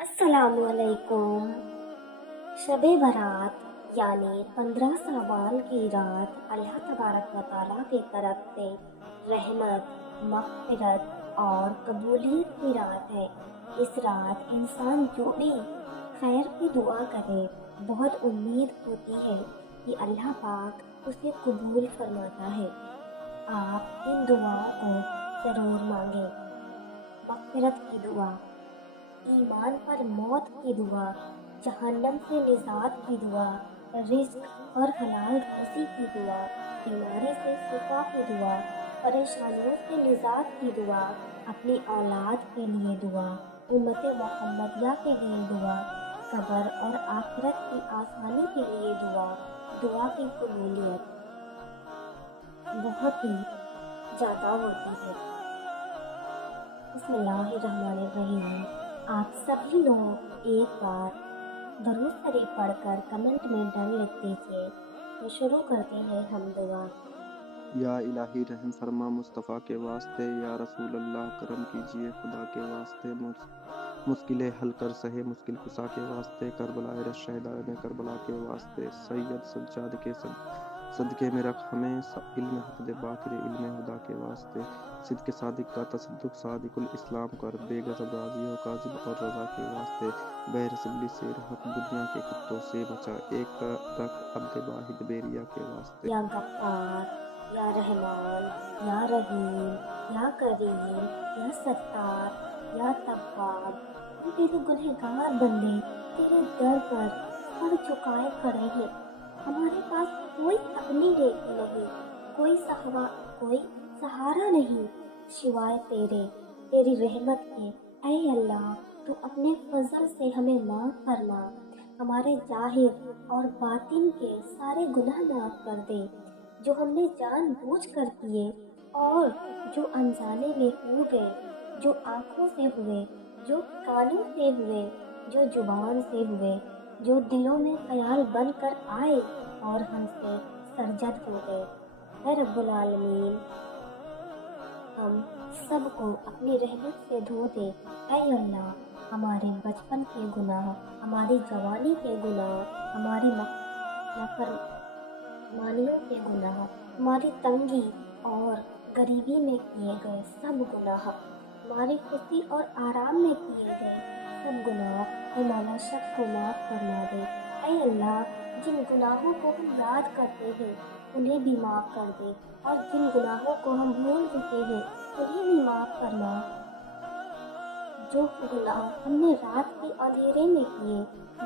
السلام علیکم۔ شب برات یعنی 15 سوال کی رات اللہ تبارک و تعالیٰ کی طرف سے رحمت، مغفرت اور قبولیت کی رات ہے۔ اس رات انسان جو بھی خیر کی دعا کرے بہت امید ہوتی ہے کہ اللہ پاک اسے قبول فرماتا ہے۔ آپ ان دعاؤں کو ضرور مانگیں۔ مغفرت کی دعا، ایمان پر موت کی دعا، جہنم سے نجات کی دعا، رزق اور حلال روزی کی دعا، بیماری سے شفا کی دعا، پریشانیوں سے نجات کی دعا، اپنی اولاد کے لیے دعا، امت محمدیہ کے لیے دعا، قبر اور آخرت کی آسانی کے لیے دعا، دعا کی قبولیت بہت ہی زیادہ ہوتی ہے۔ بسم اللہ الرحمن الرحیم۔ آپ سبھی لوگ ایک بار درود شریف پڑھ کر کمنٹ میں ڈن لکھ دیجیے۔ تو شروع کرتے ہیں ہم دعا۔ یا الہی رحم فرما مصطفیٰ کے واسطے، یا رسول اللہ کرم کیجئے خدا کے واسطے، مشکلیں حل کر سہے مشکل کشا کے واسطے، کربلا شہدائے کربلا کے واسطے، سید سجاد کے صدقے میں رکھ ہمیں، علم حق دے باقر علم ہدا کے واسطے، صدق صادق کا تصدق صادق الاسلام کر، بے غضب راضی ہو کاذب اور رضا کے واسطے، بحر ابلی سے حق دنیا کے کتوں سے بچا، ایک رکھ عبد واحد بیریا کے واسطے۔ یا غفار، یا رحمان، یا رحیم، یا کریم، یا ستار، یا تواب، ہم تیرے گنہگار بندے تیرے در پر سر جھکائے کھڑے ہیں۔ ہمارے پاس کوئی اپنی نیکی نہیں، کوئی سہارا نہیں سوائے تیری رحمت کے۔ اے اللہ، تو اپنے فضل سے ہمیں معاف فرما، ہمارے ظاہر اور باطن کے سارے گناہ معاف کر دے، جو ہم نے جان بوجھ کر کیے اور جو انجانے میں ہو گئے، جو آنکھوں سے ہوئے، جو کانوں سے ہوئے، جو زبان سے ہوئے، جو دلوں میں خیال بن کر آئے اور ہم سے سرزد ہو گئے۔ اے رب العالمین، ہم سب کو اپنی رحمت سے دھو دے۔ اے اللہ، ہمارے بچپن کے گناہ، ہماری جوانی کے گناہ، ہماری نافرمانیوں کے گناہ، ہماری تنگی اور غریبی میں کیے گئے سب گناہ، ہماری خوشی اور آرام میں کیے گئے سب گناہ، اے مولا سب کو معاف فرما دے۔ اے اللہ، جن گناہوں کو ہم یاد کرتے ہیں انہیں بھی معاف کر دے، اور جن گناہوں کو ہم بھول چکے ہیں انہیں بھی معاف فرما۔ جو گناہ ہم نے رات کے اندھیرے میں کیے،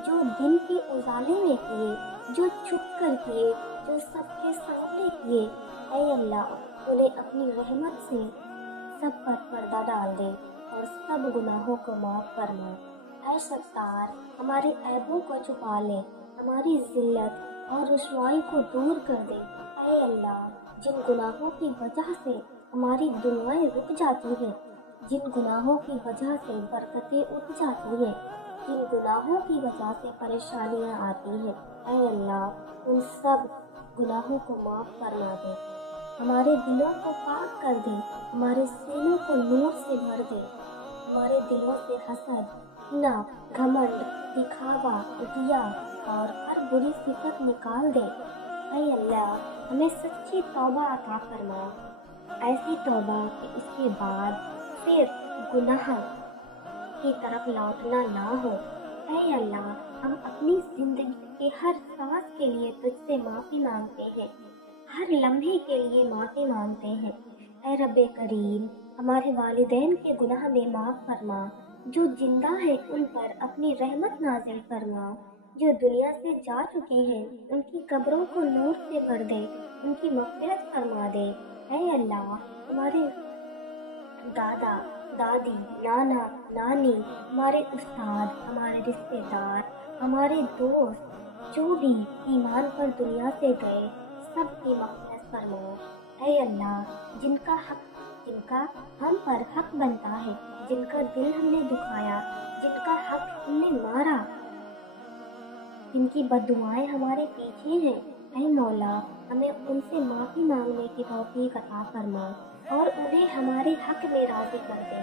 جو دن کے اجالے میں کیے، جو چھپ کر کیے، جو سب کے سامنے کیے، اے اللہ انہیں اپنی رحمت سے سب پر پردہ ڈال دے اور سب گناہوں کو معاف فرما۔ اے ستار، ہمارے عیبوں کو چھپا لے، ہماری ذلت اور رسوائی کو دور کر دے۔ اے اللہ، جن گناہوں کی وجہ سے ہماری دعائیں رک جاتی ہیں، جن گناہوں کی وجہ سے برکتیں اٹھ جاتی ہیں، جن گناہوں کی وجہ سے پریشانیاں آتی ہیں، اے اللہ ان سب گناہوں کو معاف فرما دے، ہمارے دلوں کو پاک کر دے، ہمارے سینوں کو نور سے بھر دے، ہمارے دلوں سے حسد، کینہ، گھمنڈ، دکھاوا، ریا اور ہر بری صفت نکال دے۔ اے اللہ، ہمیں سچی توبہ عطا فرما، ایسی توبہ کہ اس کے بعد پھر گناہ کی طرف لوٹنا نہ ہو۔ اے اللہ، ہم اپنی زندگی کے ہر سانس کے لیے تجھ سے معافی مانگتے ہیں، ہر لمحے کے لیے معافی مانگتے ہیں۔ اے رب کریم، ہمارے والدین کے گناہ میں معاف فرما، جو زندہ ہے ان پر اپنی رحمت نازل فرما، جو دنیا سے جا چکے ہیں ان کی قبروں کو نور سے بھر دے، ان کی مغفرت فرما دے۔ اے اللہ، ہمارے دادا، دادی، نانا، نانی، ہمارے استاد، ہمارے رشتے دار، ہمارے دوست جو بھی ایمان پر دنیا سے گئے سب کی مغفرت فرما۔ اے اللہ، جن کا ہم پر حق بنتا ہے، جن کا دل ہم نے دکھایا، جن کا حق ہم نے مارا، جن کی بددعائیں ہمارے پیچھے ہیں، اے مولا ہمیں ان سے معافی مانگنے کی توفیق عطا فرما اور انہیں ہمارے حق میں راضی کر دے۔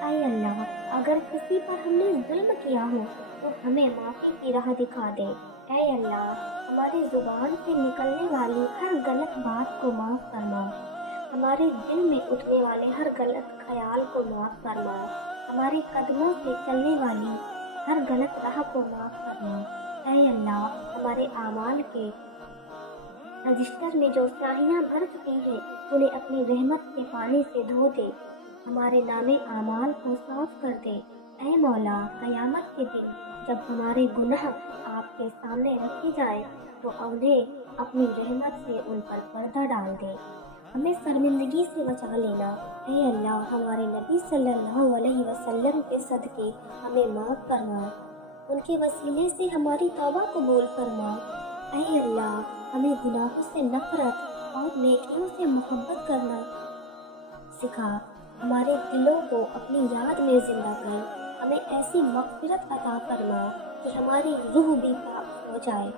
اے اللہ، اگر کسی پر ہم نے ظلم کیا ہو تو ہمیں معافی کی راہ دکھا دے۔ اے اللہ، ہماری زبان سے نکلنے والی ہر غلط بات کو معاف فرما، ہمارے دل میں اٹھنے والے ہر غلط خیال کو معاف فرما، ہمارے قدموں سے چلنے والی ہر غلط راہ کو معاف فرما۔ اے اللہ، ہمارے اعمال کے رجسٹر میں جو سیاہیاں بھر چکی ہیں انہیں اپنی رحمت کے پانی سے دھو دے، ہمارے نام اعمال کو صاف کر دے۔ اے مولا، قیامت کے دن جب ہمارے گناہ آپ کے سامنے رکھے جائیں تو انہیں اپنی رحمت سے ان پر پردہ ڈال دے، ہمیں شرمندگی سے بچا لینا۔ اے اللہ، ہمارے نبی صلی اللہ علیہ وسلم کے صدقے ہمیں معاف فرما، ان کے وسیلے سے ہماری توبہ قبول فرما۔ اے اللہ، ہمیں گناہوں سے نفرت اور نیکیوں سے محبت کرنا سکھا، ہمارے دلوں کو اپنی یاد میں زندہ کر، ہمیں ایسی مغفرت عطا فرما کہ ہماری روح بھی پاک ہو جائے۔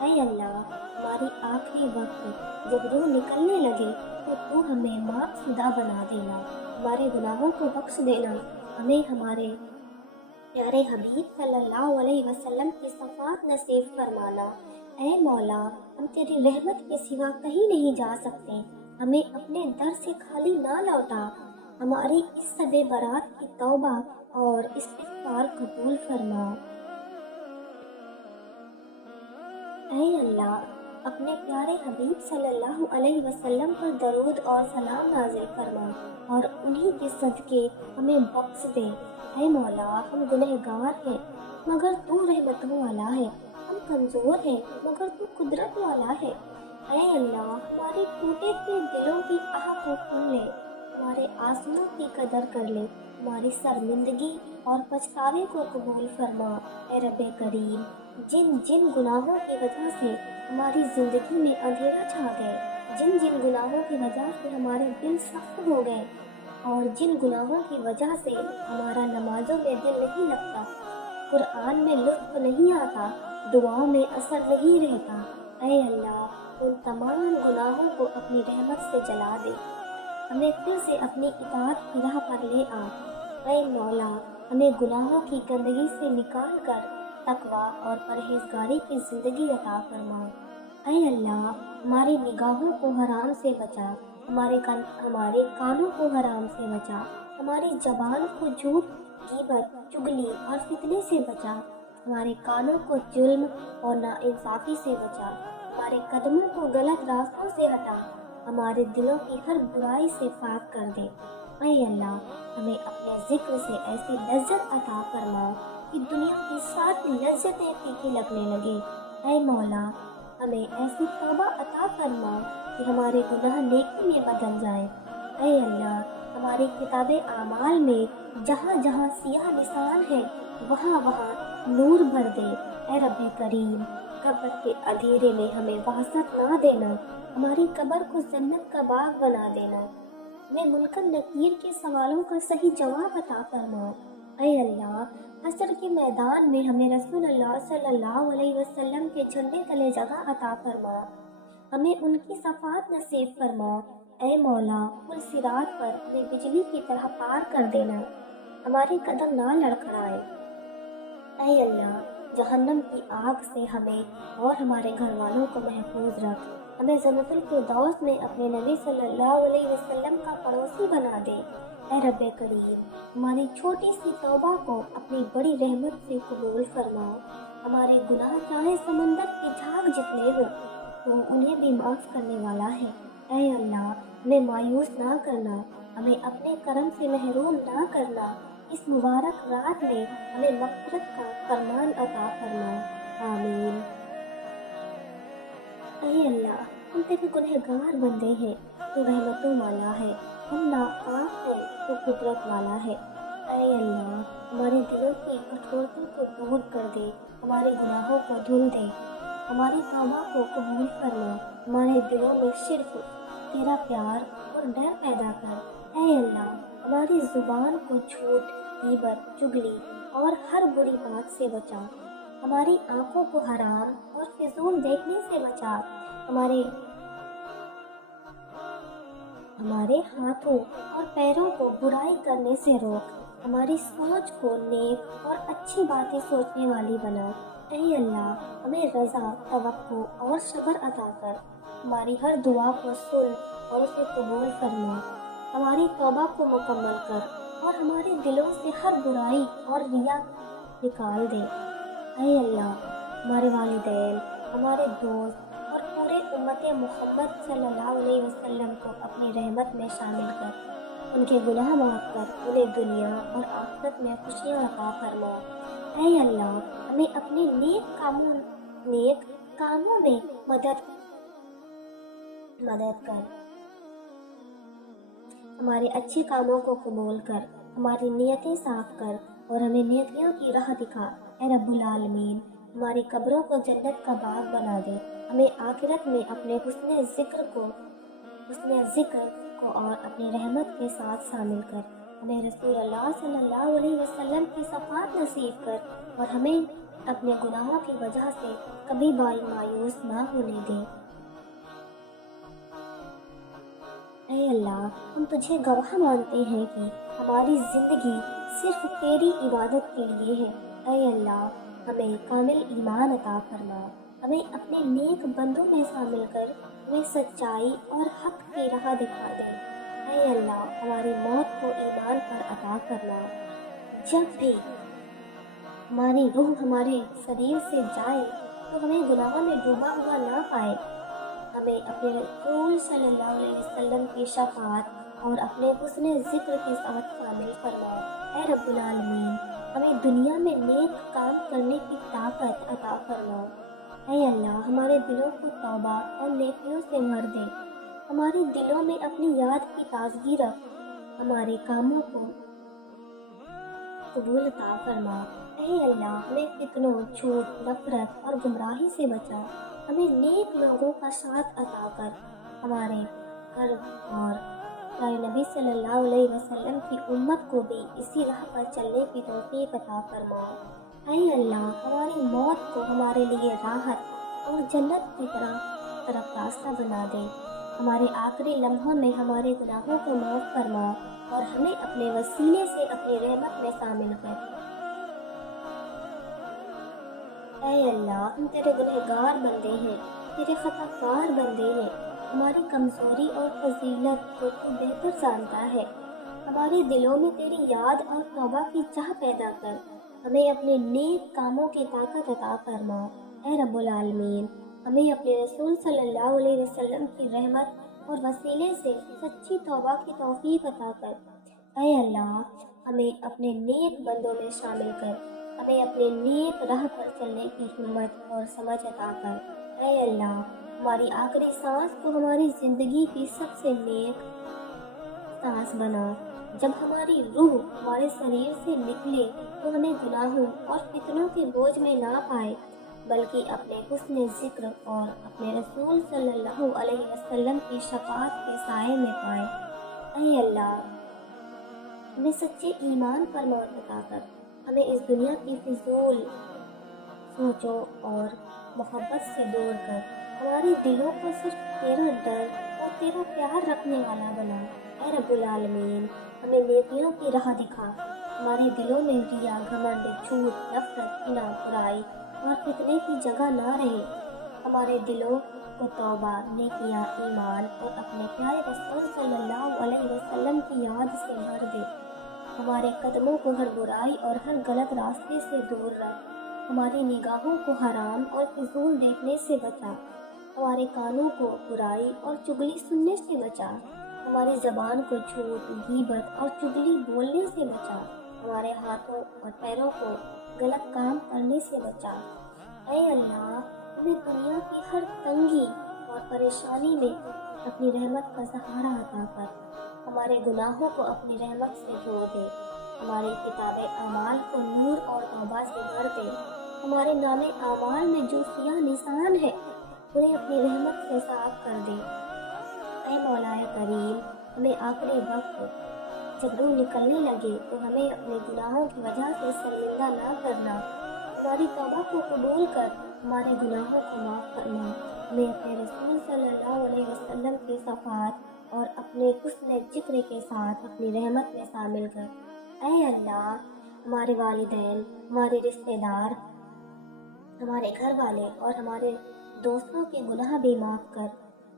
اے اللہ، ہماری آخری وقت جب روح نکلنے لگے تو ہمیں معاف شدہ بنا دینا، ہمارے گناہوں کو بخش دینا، ہمیں ہمارے پیارے حبیب صلی اللہ علیہ وسلم کی شفاعت نصیب فرمانا۔ اے مولا، ہم تیری رحمت کے سوا کہیں نہیں جا سکتے، ہمیں اپنے در سے خالی نہ لوٹا، ہماری اس شب برات کی توبہ اور استغفار قبول فرما۔ اے اللہ، اپنے پیارے حبیب صلی اللہ علیہ وسلم پر درود اور سلام نازل فرما اور انہی کے صدقے ہمیں بخش دے۔ اے مولا، ہم گنہگار ہیں مگر تو رحمتوں والا ہے، ہم کمزور ہیں مگر تو قدرت والا ہے۔ اے اللہ، ہمارے ٹوٹے ہوئے دلوں کی آہ کو سن لے، ہمارے آنسوؤں کی قدر کر لے، ہماری شرمندگی اور پچھتاوے کو قبول فرما۔ اے رب کریم، جن جن گناہوں کی وجہ سے ہماری زندگی میں اندھیرا چھا گئے، جن جن گناہوں کی وجہ سے ہمارے دل سخت ہو گئے اور جن گناہوں کی وجہ سے ہمارا نمازوں میں دل نہیں لگتا، قرآن میں لطف نہیں آتا، دعاؤں میں اثر نہیں رہتا، اے اللہ، ان تمام گناہوں کو اپنی رحمت سے جلا دے، ہمیں پھر سے اپنی اطاعت کی راہ پر لے آ۔ اے مولا، ہمیں گناہوں کی گندگی سے نکال کر تقوی اور پرہیزگاری کی زندگی عطا فرما۔ اے اللہ، ہماری نگاہوں کو حرام سے بچا، ہمارے کانوں کو حرام سے بچا، ہماری زبان کو جھوٹ، غیبت، چغلی اور فتنے سے بچا، ہمارے کانوں کو ظلم اور ناانصافی سے بچا، ہمارے قدموں کو غلط راستوں سے ہٹا، ہمارے دلوں کی ہر برائی سے پاک کر دے۔ اے اللہ، ہمیں اپنے ذکر سے ایسی لذت عطا فرما کہ دنیا کی ساری لذتیں پھیکی لگنے لگے۔ اے مولا، ہمیں ایسی توبہ عطا فرما کہ ہمارے گناہ نیکی میں بدل جائیں۔ اے اللہ، ہماری کتاب اعمال میں جہاں جہاں سیاہ نشان ہے وہاں وہاں نور بھر دے۔ اے رب کریم، قبر کے اندھیرے میں ہمیں وحشت نہ دینا، ہماری قبر کو جنت کا باغ بنا دینا، ہمیں منکر نکیر کے سوالوں کا صحیح جواب عطا فرما۔ اے اللہ، حشر کے میدان میں ہمیں رسول اللہ صلی اللہ علیہ وسلم کے جھنڈے تلے جگہ عطا فرما، ہمیں ان کی شفاعت نصیب فرما۔ اے مولا، پل صراط پر ہمیں بجلی کی طرح پار کر دینا، ہمارے قدم نہ لڑکھڑائے۔ اے اللہ، جہنم کی آگ سے ہمیں اور ہمارے گھر والوں کو محفوظ رکھ، ہمیں جنت الفردوس میں اپنے نبی صلی اللہ علیہ وسلم کا پڑوسی بنا دے۔ اے رب کریم، ہماری چھوٹی سی توبہ کو اپنی بڑی رحمت سے قبول فرما، ہمارے گناہ چاہے سمندر کی جھاگ جتنے ہوں تو انہیں بھی معاف کرنے والا ہے۔ اے اللہ، ہمیں مایوس نہ کرنا، ہمیں اپنے کرم سے محروم نہ کرنا، اس مبارک رات میں ہمیں مغفرت کا فرمان عطا فرما، آمین۔ اے اللہ، ہم تیرے گنہگار بندے ہیں، تو رحمتوں والا ہے، ہم ناپاک ہیں، تو قدرت والا ہے۔ اے اللہ، ہمارے دلوں کی کٹھورتوں کو دور کر دے، ہمارے گناہوں کو دھل دے، ہماری توبہ کو قبول فرما، ہمارے دلوں میں صرف تیرا پیار اور ڈر پیدا کر۔ اے اللہ، ہماری زبان کو جھوٹ، غیبت، چغلی اور ہر بری بات سے بچا، ہماری آنکھوں کو حرام اور فضول دیکھنے سے بچا، ہمارے ہاتھوں اور پیروں کو برائی کرنے سے روک، ہماری سوچ کو نیک اور اچھی باتیں سوچنے والی بنا۔ اے اللہ ہمیں رضا، توقع اور صبر عطا کر، ہماری ہر دعا کو سن اور اسے قبول فرما، ہماری توبہ کو مکمل کر اور ہمارے دلوں سے ہر برائی اور ریا نکال دے۔ اے اللہ ہمارے والدین، ہمارے دوست اور پورے امت محمد صلی اللہ علیہ وسلم کو اپنی رحمت میں شامل کر، ان کے گناہ معاف کر، انہیں دنیا اور آخرت میں خوشیاں عطا فرما۔ اے اللہ ہمیں اپنے نیک کاموں میں مدد کر، ہمارے اچھے کاموں کو قبول کر، ہماری نیتیں صاف کر اور ہمیں نیکیوں کی راہ دکھا۔ اے رب العالمین ہماری قبروں کو جنت کا باغ بنا دے، ہمیں آخرت میں اپنے حسن ذکر کو اور اپنی رحمت کے ساتھ شامل کر، ہمیں رسول اللہ صلی اللہ علیہ وسلم کی شفاعت نصیب کر اور ہمیں اپنے گناہوں کی وجہ سے کبھی مایوس نہ ہونے دے۔ اے اللہ ہم تجھے گواہ مانتے ہیں کہ ہماری زندگی صرف تیری عبادت کے لیے ہے۔ اے اللہ ہمیں کامل ایمان عطا فرما، ہمیں اپنے نیک بندوں میں شامل کر، ہمیں سچائی اور حق کی راہ دکھا دے۔ اے اللہ ہماری موت کو ایمان پر عطا فرما، جب بھی ہماری روح ہمارے شریر سے جائے تو ہمیں گناہوں میں ڈوبا ہوا نہ پائے، ہمیں اپنے رسول صلی اللہ علیہ وسلم کی شفاعت اور اپنے حسن ذکر کے ساتھ شامل فرما۔ اے رب العالمین ہمیں دنیا میں نیک کام کرنے کی طاقت عطا فرما۔ اے اللہ ہمارے دلوں کو توبہ اور نیکیوں سے بھر دے، ہمارے دلوں میں اپنی یاد کی تازگی رکھ، ہمارے کاموں کو قبول عطا فرما۔ اے اللہ ہمیں فتنوں، جھوٹ، نفرت اور گمراہی سے بچا، ہمیں نیک لوگوں کا ساتھ عطا کر، ہمارے گھر اور پیارے نبی صلی اللہ علیہ وسلم کی امت کو بھی اسی راہ پر چلنے کی توفیق عطا فرما۔ اے اللہ ہماری موت کو ہمارے لیے راحت اور جنت کی طرف راستہ بنا دے، ہمارے آخری لمحوں میں ہمارے گناہوں کو معاف فرما اور ہمیں اپنے وسیلے سے اپنی رحمت میں شامل کر۔ اے اللہ ہم تیرے گنہگار بندے ہیں، تیرے خطا کار بندے ہیں، ہماری کمزوری اور فضیلت کو تو بہتر جانتا ہے، ہمارے دلوں میں تیری یاد اور توبہ کی چاہ پیدا کر، ہمیں اپنے نیک کاموں کی طاقت عطا فرما۔ اے رب العالمین ہمیں اپنے رسول صلی اللہ علیہ وسلم کی رحمت اور وسیلے سے سچی توبہ کی توفیق عطا کر۔ اے اللہ ہمیں اپنے نیک بندوں میں شامل کر، ہمیں اپنے نیک راہ پر چلنے کی ہمت اور سمجھ عطا کر۔ اے اللہ ہماری آخری سانس کو ہماری زندگی کی سب سے نیک سانس بنا، جب ہماری روح ہمارے شریر سے نکلے تو ہمیں گناہوں اور فتنوں کے بوجھ میں نہ پائے، بلکہ اپنے حسن ذکر اور اپنے رسول صلی اللہ علیہ وسلم کی شفاعت کے سائے میں پائے۔ اے اللہ ہمیں سچے ایمان پر موت عطا کر، ہمیں اس دنیا کی فضول سوچوں اور محبت سے دور کر، ہمارے دلوں کو صرف تیرا ڈر اور تیرا پیار رکھنے والا بنا۔ اے رب العالمین ہمیں نیکیوں کی راہ دکھا، ہمارے دلوں میں ریا، گھمنڈ، جھوٹ، نفرت، کینہ، برائی اور فتنے کی جگہ نہ رہے، ہمارے دلوں کو توبہ، نیکیاں، ایمان اور اپنے پیارے رسول صلی اللہ علیہ وسلم کی یاد سے بھر دے، ہمارے قدموں کو ہر برائی اور ہر غلط راستے سے دور رکھ، ہماری نگاہوں کو حرام اور فضول دیکھنے سے بچا، ہمارے کانوں کو برائی اور چگلی سننے سے بچا، ہماری زبان کو جھوٹ، غیبت اور چگلی بولنے سے بچا، ہمارے ہاتھوں اور پیروں کو غلط کام کرنے سے بچا۔ اے اللہ ہمیں دنیا کی ہر تنگی اور پریشانی میں اپنی رحمت کا سہارا عطا کر، ہمارے گناہوں کو اپنی رحمت سے دھو دے، ہماری کتاب اعمال کو نور اور توبہ سے بھر دے، ہمارے نام اعمال میں جو سیاہ نشان ہے انہیں اپنی رحمت سے صاف کر دے۔ اے مولا کریم ہمیں آخری وقت جب روح نکلنے لگے تو ہمیں اپنے گناہوں کی وجہ سے شرمندہ نہ کرنا، ہماری توبہ کو قبول کر ہمارے گناہوں کو معاف فرما، ہمیں اپنے رسول صلی اللہ علیہ وسلم کی شفاعت اور اپنے حسن ذکر کے ساتھ اپنی رحمت میں شامل کر۔ اے اللہ ہمارے والدین، ہمارے رشتہ دار، ہمارے گھر والے اور ہمارے دوستوں کے گناہ بھی معاف کر،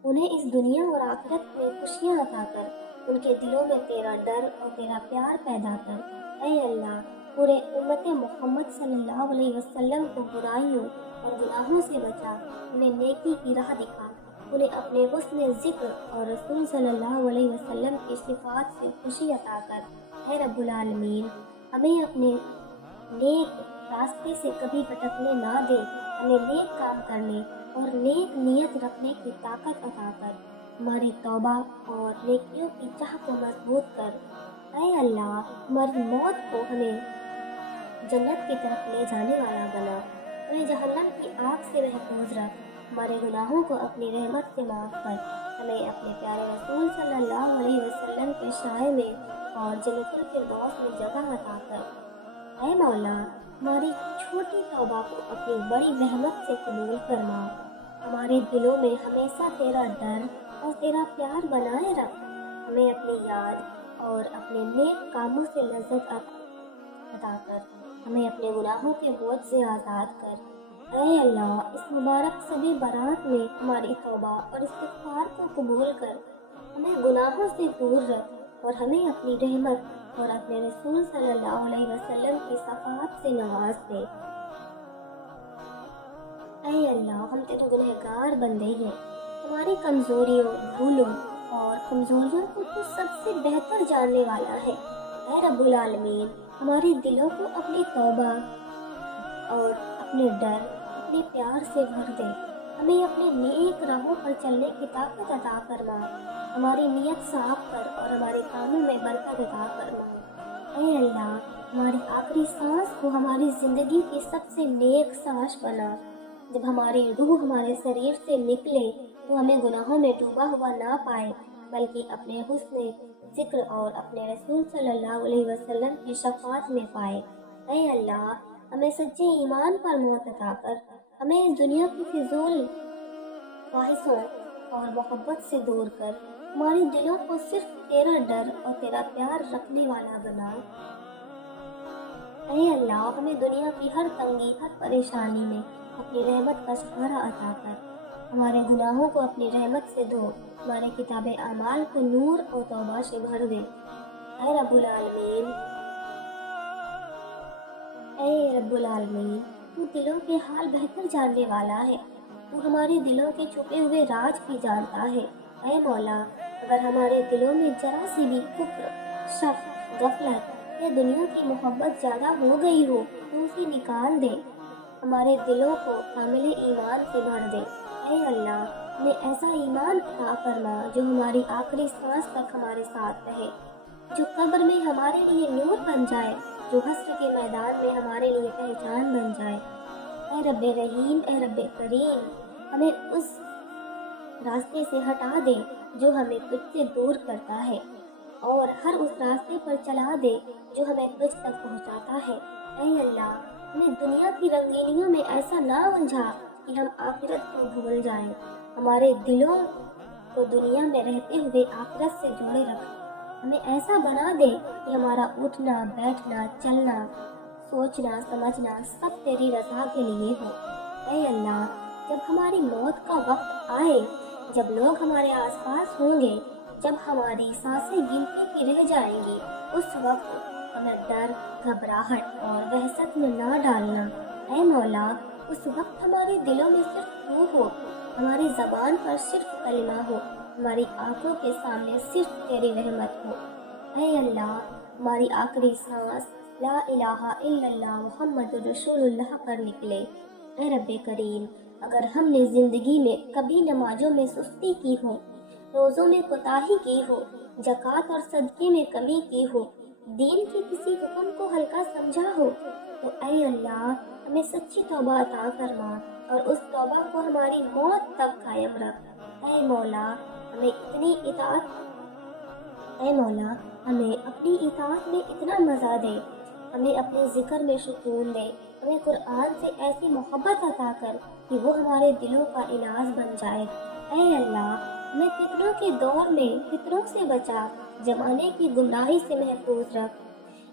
انہیں اس دنیا اور آخرت میں خوشیاں عطا کر، ان کے دلوں میں تیرا ڈر اور تیرا پیار پیدا کر۔ اے اللہ پورے امت محمد صلی اللہ علیہ وسلم کو برائیوں اور گناہوں سے بچا، انہیں نیکی کی راہ دکھا، انہیں اپنے حسن ذکر اور رسول صلی اللہ علیہ وسلم کی صفات سے خوشی عطا کر۔ اے رب العالمین ہمیں اپنے نیک راستے سے کبھی بھٹکنے نہ دے، ہمیں نیک کام کرنے اور نیک نیت رکھنے کی طاقت عطا کر، ہماری توبہ اور نیکیوں کی چاہ کو مضبوط کر۔ اے اللہ ہماری موت کو ہمیں جنت کی طرف لے جانے والا بنا، ہمیں جہنم کی آگ سے محفوظ رکھ، ہمارے گناہوں کو اپنی رحمت سے معاف کر، ہمیں اپنے پیارے رسول صلی اللہ علیہ وسلم کے سائے میں اور جنت الفردوس میں جگہ عطا کر۔ اے مولا ہماری چھوٹی توبہ کو اپنی بڑی رحمت سے قبول فرما، ہمارے دلوں میں ہمیشہ تیرا ڈر اور تیرا پیار بنائے رکھ، ہمیں اپنی یاد اور اپنے نیک کاموں سے لذت عطا کر، ہمیں اپنے گناہوں کے بوجھ سے آزاد کر۔ اے اللہ اس مبارک شب برات میں ہماری توبہ اور استغفار کو قبول کر، ہمیں گناہوں سے دور رکھ اور ہمیں اپنی رحمت اور اپنے رسول صلی اللہ علیہ وسلم کی شفاعت سے نواز دے۔ اے اللہ ہم تیرے گنہگار بندے ہیں، ہماری کمزوریوں، بھولوں اور کمزوریوں کو تو سب سے بہتر جاننے والا ہے۔ اے رب العالمین ہمارے دلوں کو اپنی توبہ اور اپنے ڈر، اپنے پیار سے بھر دے، ہمیں اپنے نیک راہوں پر چلنے کی طاقت عطا فرما، ہماری نیت صاف کر اور ہمارے کاموں میں برکت عطا فرما۔ اے اللہ ہماری آخری سانس کو ہماری زندگی کی سب سے نیک سانس بنا، جب ہماری روح ہمارے شریر سے نکلے تو ہمیں گناہوں میں ڈوبا ہوا نہ پائے، بلکہ اپنے حسن ذکر اور اپنے رسول صلی اللہ علیہ وسلم کی شفاعت میں پائے۔ اے اللہ ہمیں سچے ایمان پر موت عطا کر، ہمیں اس دنیا کی فضول خواہشوں اور محبت سے دور کر، ہمارے دلوں کو صرف تیرا ڈر اور تیرا پیار رکھنے والا بنا۔ اے اللہ ہمیں دنیا کی ہر تنگی، ہر پریشانی میں اپنی رحمت کا سہارا عطا کر، ہمارے گناہوں کو اپنی رحمت سے دھو، ہمارے کتاب اعمال کو نور اور توبہ سے بھر دے۔ اے رب العالمین تو دلوں کے حال بہتر جاننے والا ہے، تو ہمارے دلوں کے چھپے ہوئے راز بھی جانتا ہے۔ اے مولا اگر ہمارے دلوں میں ذرا سی بھی کفر، شک، غفلت یا دنیا کی محبت زیادہ ہو گئی ہو تو اسے نکال دے، ہمارے دلوں کو کامل ایمان سے بھر دے۔ اے اللہ ہمیں ایسا ایمان عطا فرما جو ہماری آخری سانس تک ہمارے ساتھ رہے، جو قبر میں ہمارے لیے نور بن جائے، جو حشر کے میدان میں ہمارے لیے پہچان بن جائے۔ اے رب رحیم، اے رب کریم ہمیں اس راستے سے ہٹا دے جو ہمیں تجھ سے دور کرتا ہے، اور ہر اس راستے پر چلا دے جو ہمیں تجھ تک پہنچاتا ہے۔ اے اللہ ہمیں دنیا کی رنگینیوں میں ایسا نہ الجھا کہ ہم آخرت کو بھول جائیں، ہمارے دلوں کو دنیا میں رہتے ہوئے آخرت سے جوڑے رکھ، ہمیں ایسا بنا دے کہ ہمارا اٹھنا، بیٹھنا، چلنا، سوچنا، سمجھنا سب تیری رضا کے لیے ہو۔ اے اللہ جب ہماری موت کا وقت آئے، جب لوگ ہمارے آس پاس ہوں گے، جب ہماری سانسیں گنتی کی رہ جائیں گی، اس وقت ہمیں ڈر، گھبراہٹ اور وحشت میں نہ ڈالنا۔ اے مولا اس وقت ہمارے دلوں میں صرف تو ہو، ہماری زبان پر صرف کلمہ ہو، ہماری آنکھوں کے سامنے صرف تیری رحمت ہو۔ اے اللہ ہماری آخری سانس لا الہ الا اللہ محمد رسول اللہ پر نکلے۔ اے رب کریم اگر ہم نے زندگی میں کبھی نمازوں میں سستی کی ہو، روزوں میں کوتاہی کی ہو، زکوٰۃ اور صدقے میں کمی کی ہو، دین کے کسی حکم کو ہلکا سمجھا ہو، تو اے اللہ ہمیں سچی توبہ عطا فرما اور اس توبہ کو ہماری موت تک قائم رکھ۔ اے مولا ہمیں اپنی اطاعت میں اتنا مزہ دے، ہمیں اپنے ذکر میں سکون دے، ہمیں قرآن سے ایسی محبت عطا کر کہ وہ ہمارے دلوں کا علاج بن جائے۔ اے اللہ ہمیں فتنوں کے دور میں فتنوں سے بچا، زمانے کی گمراہی سے محفوظ رکھ،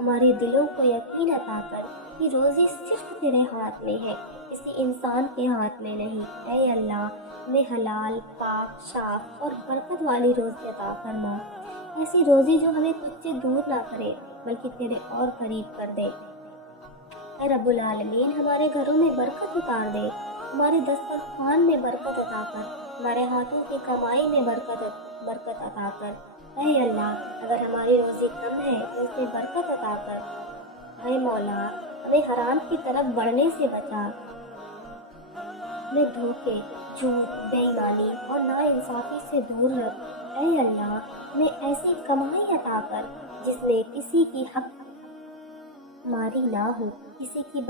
ہمارے دلوں کو یقین عطا کر کہ روزی صرف تیرے ہاتھ میں ہے، کسی انسان کے ہاتھ میں نہیں۔ اے اللہ، ہمیں حلال، پاک، صاف اور برکت والی روزی عطا فرما، ایسی روزی جو ہمیں تجھ سے دور نہ کرے بلکہ تیرے اور قریب کر دے۔ اے رب العالمین، ہمارے گھروں میں برکت اتار دے، ہمارے دسترخوان میں برکت عطا کر، ہمارے ہاتھوں کی کمائی میں برکت عطا کر۔ اے اللہ، اگر ہماری روزی کم ہے تو اس میں برکت عطا کر۔ اے مولا، ہمیں حرام کی طرف بڑھنے سے بچا، ہمیں دھوکے، جھوٹ، بے ایمانی اور ناانصافی سے دور رکھ۔ اے اللہ، ہمیں ایسی کمائی عطا کر جس میں کسی کی حق ماری نہ ہو، کسی کی